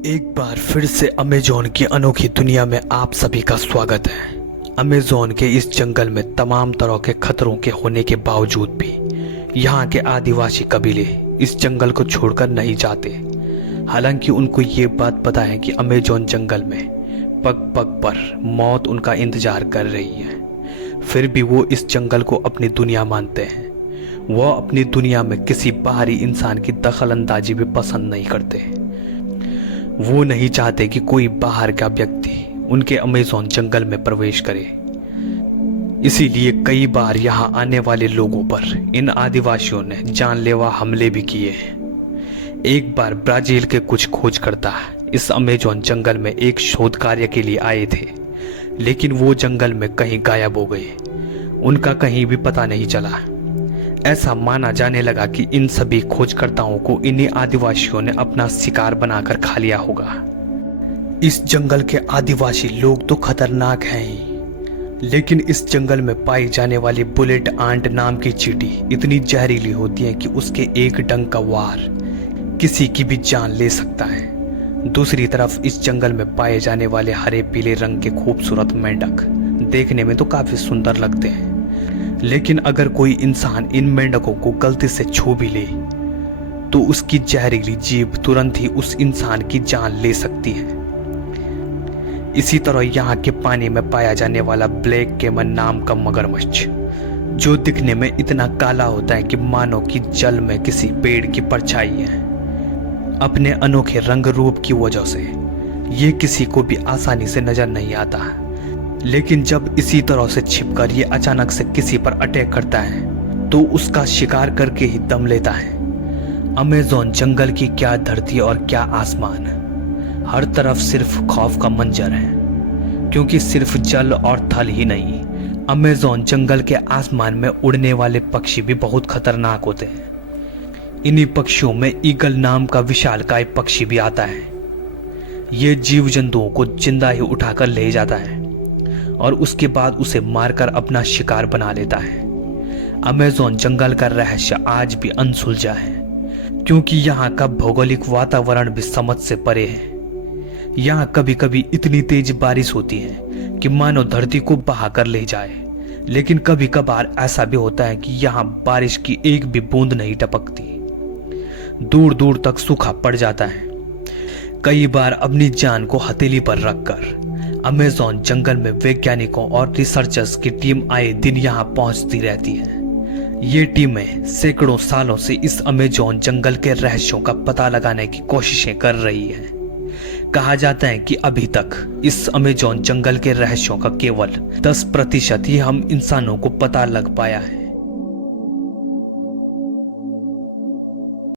एक बार फिर से अमेज़न की अनोखी दुनिया में आप सभी का स्वागत है। अमेज़न के इस जंगल में तमाम तरह के खतरों के होने के बावजूद भी यहाँ के आदिवासी कबीले इस जंगल को छोड़कर नहीं जाते। हालांकि उनको ये बात पता है कि अमेज़न जंगल में पग पग पर मौत उनका इंतजार कर रही है, फिर भी वो इस जंगल को अपनी दुनिया मानते हैं। वो अपनी दुनिया में किसी बाहरी इंसान की दखल अंदाजी भी पसंद नहीं करते। वो नहीं चाहते कि कोई बाहर का व्यक्ति उनके अमेज़न जंगल में प्रवेश करे। इसीलिए कई बार यहाँ आने वाले लोगों पर इन आदिवासियों ने जानलेवा हमले भी किए हैं। एक बार ब्राज़ील के कुछ खोजकर्ता इस अमेज़न जंगल में एक शोध कार्य के लिए आए थे, लेकिन वो जंगल में कहीं गायब हो गए। उनका कहीं भी पता नहीं चला। ऐसा माना जाने लगा कि इन सभी खोजकर्ताओं को इन्हीं आदिवासियों ने अपना शिकार बनाकर खा लिया होगा। इस जंगल के आदिवासी लोग तो खतरनाक हैं ही, लेकिन इस जंगल में पाई जाने वाली बुलेट आंट नाम की चींटी इतनी जहरीली होती है कि उसके एक डंक का वार किसी की भी जान ले सकता है। दूसरी तरफ इस जंगल में पाए जाने वाले हरे पीले रंग के खूबसूरत मेंढक देखने में तो काफी सुंदर लगते हैं, लेकिन अगर कोई इंसान इन मेंढकों को गलती से छू भी ले तो उसकी जहरीली जीभ तुरंत ही उस इंसान की जान ले सकती है। इसी तरह यहाँ के पानी में पाया जाने वाला ब्लैक कैमन नाम का मगरमच्छ, जो दिखने में इतना काला होता है कि मानो कि जल में किसी पेड़ की परछाई है, अपने अनोखे रंग रूप की वजह से ये किसी को भी आसानी से नजर नहीं आता। लेकिन जब इसी तरह से छिपकर ये अचानक से किसी पर अटैक करता है तो उसका शिकार करके ही दम लेता है। अमेज़न जंगल की क्या धरती और क्या आसमान, हर तरफ सिर्फ खौफ का मंजर है, क्योंकि सिर्फ जल और थल ही नहीं, अमेज़न जंगल के आसमान में उड़ने वाले पक्षी भी बहुत खतरनाक होते हैं। इन्हीं पक्षियों में ईगल नाम का विशालकाय पक्षी भी आता है। ये जीव जंतुओं को जिंदा ही उठाकर ले जाता है और उसके बाद उसे मारकर अपना शिकार बना लेता है। अमेज़न जंगल का रहस्य आज भी अनसुलझा है, क्योंकि यहाँ का भौगोलिक वातावरण भी समझ से परे है। यहाँ कभी कभी इतनी तेज बारिश होती है कि मानो धरती को बहा कर ले जाए, लेकिन कभी कभार ऐसा भी होता है कि यहाँ बारिश की एक भी बूंद नहीं टपकती, दूर दूर तक सूखा पड़ जाता है। कई बार अपनी जान को हथेली पर रखकर अमेज़न जंगल में वैज्ञानिकों और रिसर्चर्स की टीम आए दिन यहाँ पहुंचती रहती है। ये टीमें सैकड़ों सालों से इस अमेज़न जंगल के रहस्यों का पता लगाने की कोशिशें कर रही हैं। कहा जाता है कि अभी तक इस अमेज़न जंगल के रहस्यों का केवल 10% ही हम इंसानों को पता लग पाया है।